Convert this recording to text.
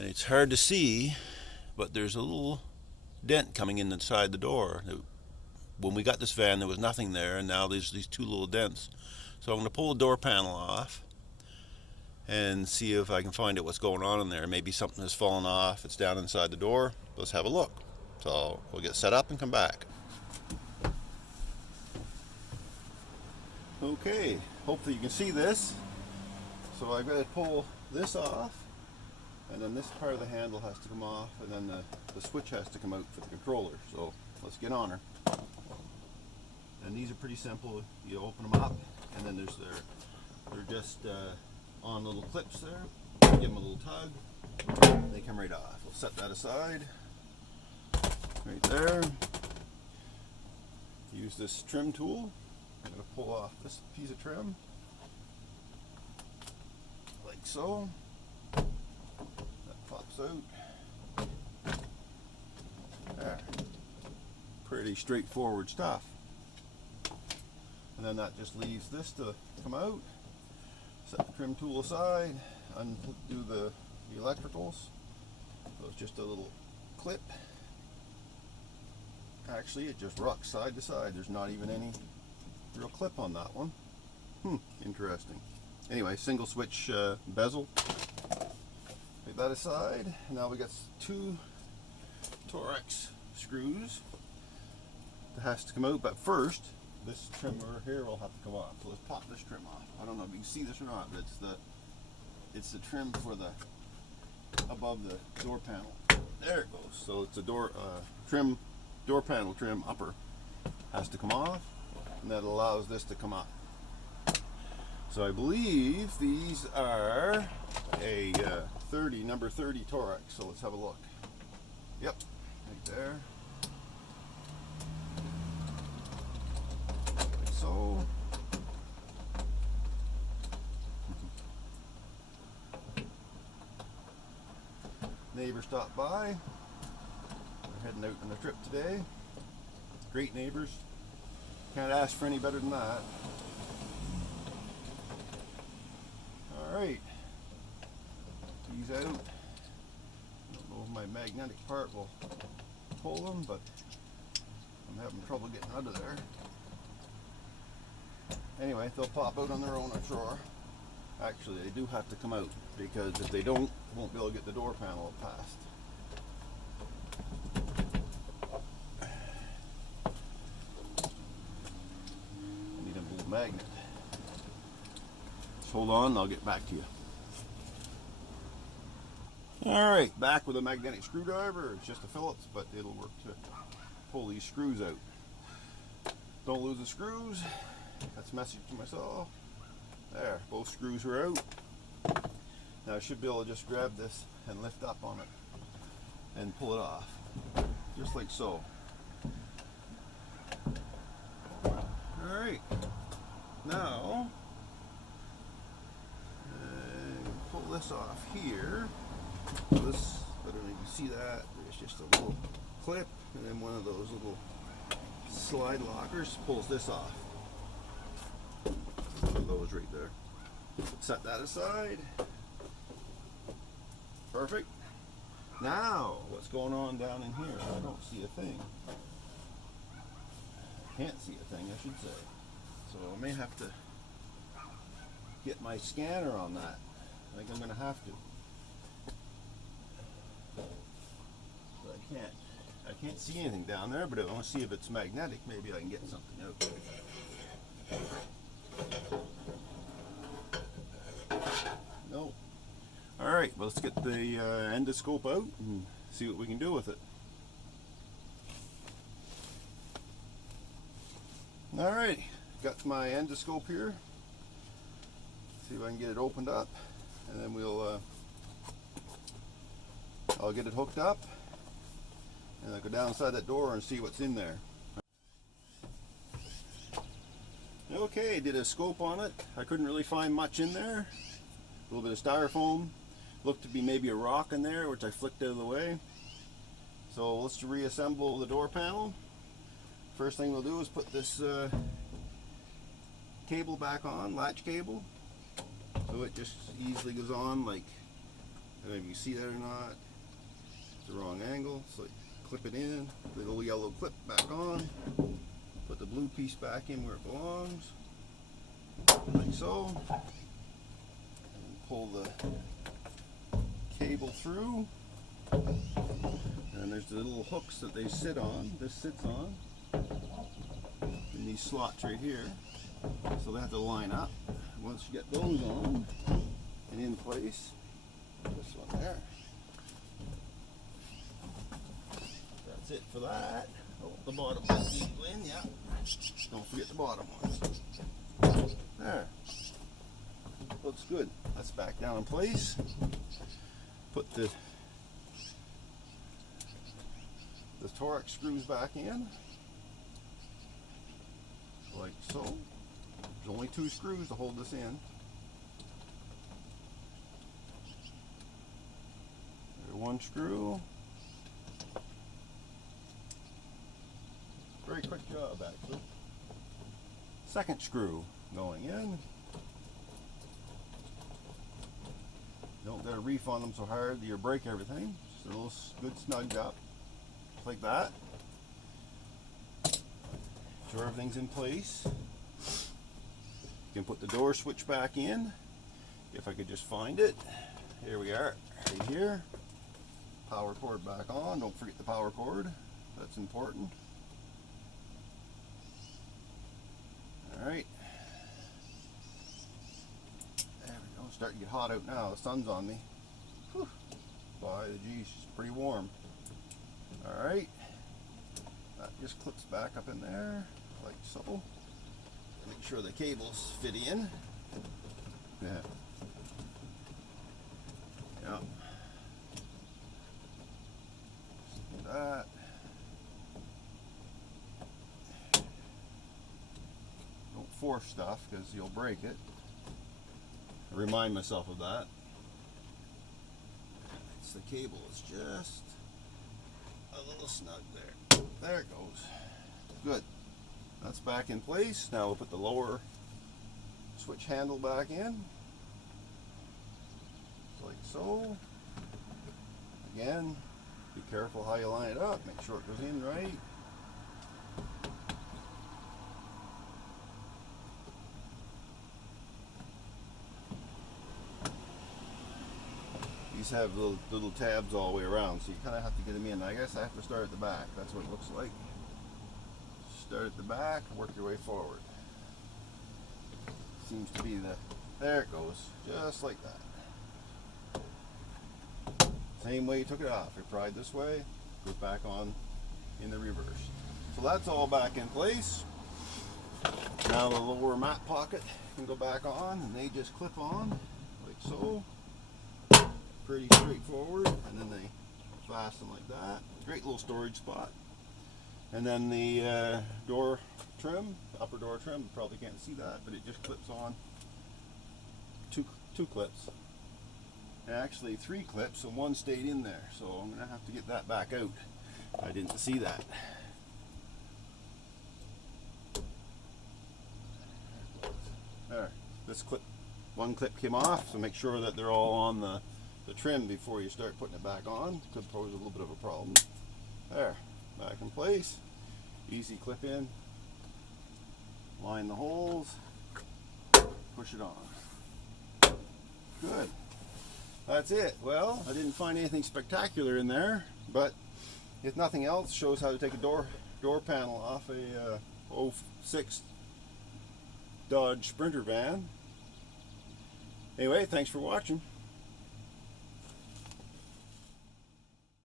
and it's hard to see, but there's a little dent coming in inside the door. When we got this van, there was nothing there, and now there's these two little dents. So I'm going to pull the door panel off and see if I can find out what's going on in there. Maybe something has fallen off. It's down inside the door. Let's have a look. So we'll get set up and come back. Okay, hopefully you can see this. So I've got to pull this off, and then this part of the handle has to come off, and then the switch has to come out for the controller. So let's get on her. And these are pretty simple. You open them up, and then they're just on little clips there. Give them a little tug. They come right off. We'll set that aside. Right there. Use this trim tool. I'm going to pull off this piece of trim. Like so. That pops out. There. Pretty straightforward stuff. And then that just leaves this to come out. Set the trim tool aside, undo the electricals. So it's just a little clip. Actually, it just rocks side to side. There's not even any real clip on that one. Interesting. Anyway, single switch bezel. Take that aside. Now we got two Torx screws that has to come out, but first this trimmer here will have to come off. So let's pop this trim off. I don't know if you can see this or not, but it's the trim for the above the door panel. There it goes. So it's a door panel trim upper has to come off, and that allows this to come up. So I believe these are a number 30 Torx. So let's have a look. Yep, right there. So neighbor stopped by. We're heading out on a trip today. Great neighbors. Can't ask for any better than that. Alright. These out. I don't know if my magnetic part will pull them, but I'm having trouble getting out of there. Anyway, they'll pop out on their own, I'm sure. Actually, they do have to come out, because if they don't, won't be able to get the door panel past. I need a little magnet. Just hold on, I'll get back to you. Alright, back with a magnetic screwdriver. It's just a Phillips, but it'll work to pull these screws out. Don't lose the screws. That's a message to myself. There, both screws are out. Now I should be able to just grab this and lift up on it and pull it off. Just like so. Alright. Now, pull this off here. This, I don't know if you can see that. There's just a little clip, and then one of those little slide lockers pulls this off. One of those right there. Set that aside. Perfect. Now, what's going on down in here? I don't see a thing. I can't see a thing, I should say. So I may have to get my scanner on that. I think I'm going to have to. But I can't see anything down there, but I want to see if it's magnetic. Maybe I can get something out. No. Alright, well, let's get the endoscope out and see what we can do with it. Alright, got my endoscope here. See if I can get it opened up, and then I'll get it hooked up, and I'll go down inside that door and see what's in there. Okay, did a scope on it. I couldn't really find much in there. A little bit of styrofoam. Looked to be maybe a rock in there, which I flicked out of the way. So let's reassemble the door panel. First thing we'll do is put this cable back on, latch cable. So it just easily goes on like I don't know if you can see that or not. It's the wrong angle, so clip it in, the little yellow clip back on, put the blue piece back in where it belongs, like so, and pull the cable through, and there's the little hooks that they sit on, this sits on, in these slots right here, so they have to line up. Once you get those on and in place, this one there, that's it for that. Oh, the bottom one needs to go in, yeah. Don't forget the bottom ones. There. Looks good. That's back down in place. Put the Torx screws back in, like so. There's only 2 screws to hold this in. There's 1 screw. Very quick job, actually. 2nd screw going in. Don't get a reef on them so hard that you break everything. Just a little good snugged up, like that. Sure everything's in place. You can put the door switch back in, if I could just find it. Here we are, right here. Power cord back on. Don't forget the power cord. That's important. Alright. There we go. It's starting to get hot out now. The sun's on me. Whew. By the geez, it's pretty warm. Alright. That just clips back up in there, like so. Make sure the cables fit in. Yeah. Yeah. Just like that. Don't force stuff because you'll break it. I remind myself of that. It's the cable is just a little snug there. There it goes. Good. That's back in place. Now we'll put the lower switch handle back in, like so. Again, be careful how you line it up. Make sure it goes in right. These have little tabs all the way around, so you kind of have to get them in. I guess I have to start at the back. That's what it looks like. Start at the back, work your way forward. Seems to be there it goes, just like that. Same way you took it off. You pried this way, goes back on in the reverse. So that's all back in place. Now the lower mat pocket can go back on, and they just clip on, like so. Pretty straightforward, and then they fasten like that. Great little storage spot. And then the door trim, upper door trim, you probably can't see that, but it just clips on two clips. And actually 3 clips, and 1 stayed in there, so I'm gonna have to get that back out. I didn't see that. There, this clip, 1 clip came off, so make sure that they're all on the trim before you start putting it back on. Could pose a little bit of a problem. There. Back in place, easy clip in, line the holes, push it on. Good. That's it. Well, I didn't find anything spectacular in there, but if nothing else, shows how to take a door panel off a 06 Dodge Sprinter van. Anyway, thanks for watching.